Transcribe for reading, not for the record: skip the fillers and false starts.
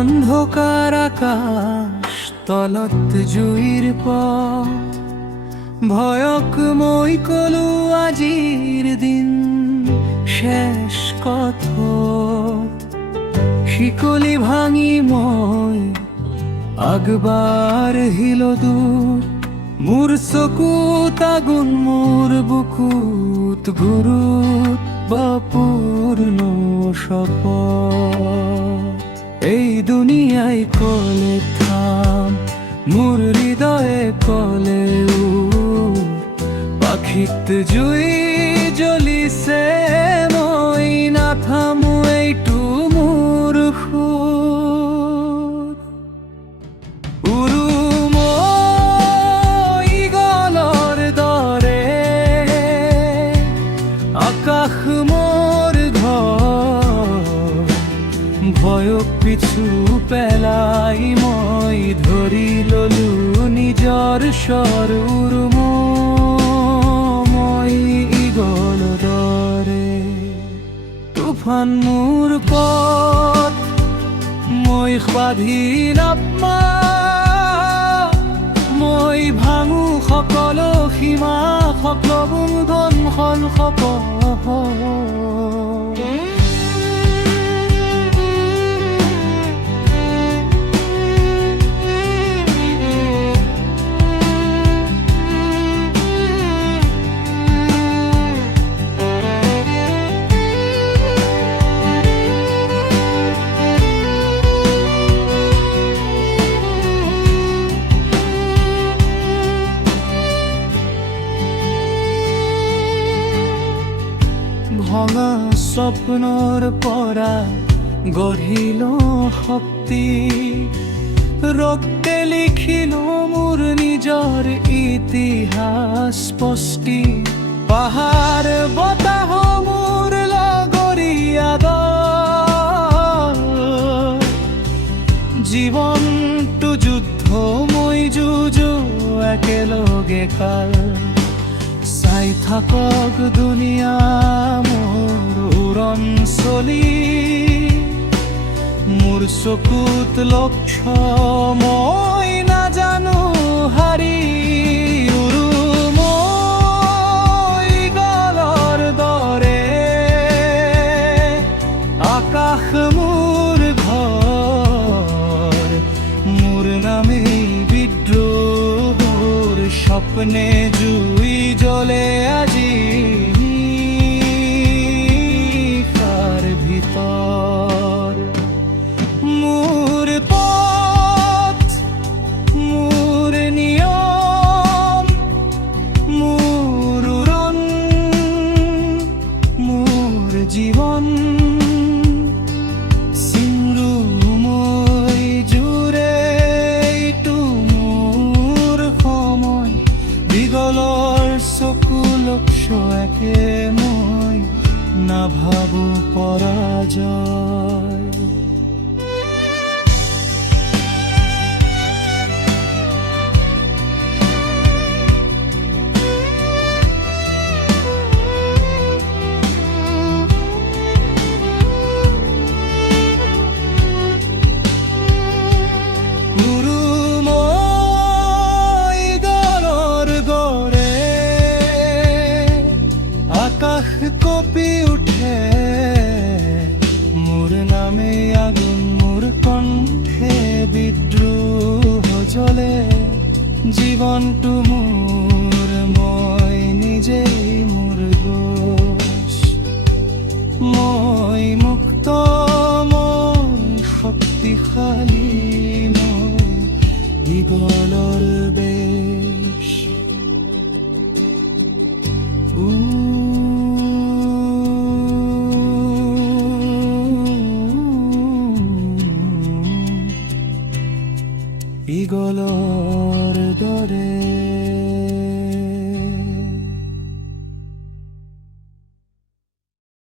অন্ধকার আকাশ তলত জুইর পথ, ভয়কময় কলু আজির দিন শেষ কথত। শিকলি ভাঙি মই আগবার হিল দূর, মোর চকুত আগুন মোর বুকুত গুৰুত বাপূৰ্ণ শপথ। এই দুনিয়ায় কলে থাম, মোর হৃদয়ে কলে উৰ, পাখিত জুই জ্বলিছে মই নাথামো এইটো মোৰ সুৰ। উৰু মই গলৰ দৰে, আকাশ মোৰ ঘৰ, ভয়ক পিছু পেলাই মই ধৰি ললো নিজৰ স্বৰ। উৰু মই ইগল দৰে, তুফান মোৰ পথ, মই স্বাধীন আত্মা, মই ভাঙো সকলো সীমা, সকলো বন্ধন শপথ। ভঙা স্বপ্নৰ পৰা গঢ়িল শক্তি, ৰক্তে লিখিলো মোৰ নিজৰ ইতিহাস স্পষ্টি। পাহাৰ বতাহ মোৰ লগৰীয়া দল, জীৱনটো যুদ্ধ মই যুঁজো একেলগে কাল। চাই থাকক দুনিয়া মোৰ উৰণচলি, মোৰ চকুত লক্ষ্য মই নাজানো হাৰি। উৰু মই গলৰ দৰে, আকাশ মোৰ ঘৰ, মোৰ নামেই বিদ্ৰোহৰ স্বপ্নে জুই জ্বলে আজি নিশাৰ ভিতৰ। মোৰ পথ, মোৰ নিয়ম, মোৰ উৰণ, মোৰ জীৱন। চিমৰু মই জোৰে এইটো মোৰ সময়, বিগলৰ চকু লক্ষ্য একে মই নাভাবো পৰাজয়। আকাশ কঁপি উঠে, মোৰ নামে আগুন, মোৰ কণ্ঠে বিদ্ৰোহ জ্বলে। জীৱনটো মোৰ মই নিজে